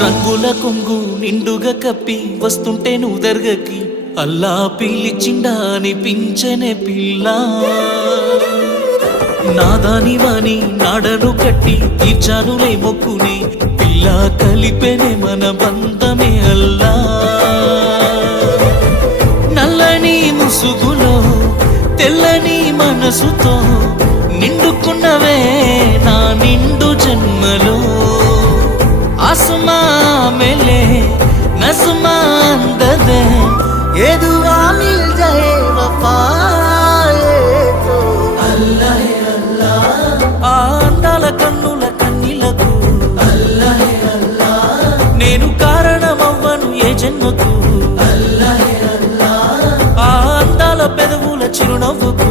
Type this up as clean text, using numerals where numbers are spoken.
రంగుల కొంగు నిండుగా కప్పి వస్తుంటే నువ్వు దర్గకి అల్లా పిలిచిండా అనిపించనే పిల్ల నాదాని వాణి నాడను కట్టి తీర్చానులే మొక్కుని పిల్ల కలిపెనే మన బంధమే అల్లా నల్లని ముసుగులో తెల్లని మనసుతో నిండుకున్నవే నా నిండు జన్మలో आसमां मिले नज़्मा अंदर ये दुआ मिल जाए वफा तो अल्लाह अल्लाह अंदाల కన్నుల కన్నీలకు अल्लाह अल्लाह నేను కారణమవ్వను ఏ జన్మకు अल्लाह अल्लाह అందాల పెదవుల చిరునవ్వుకు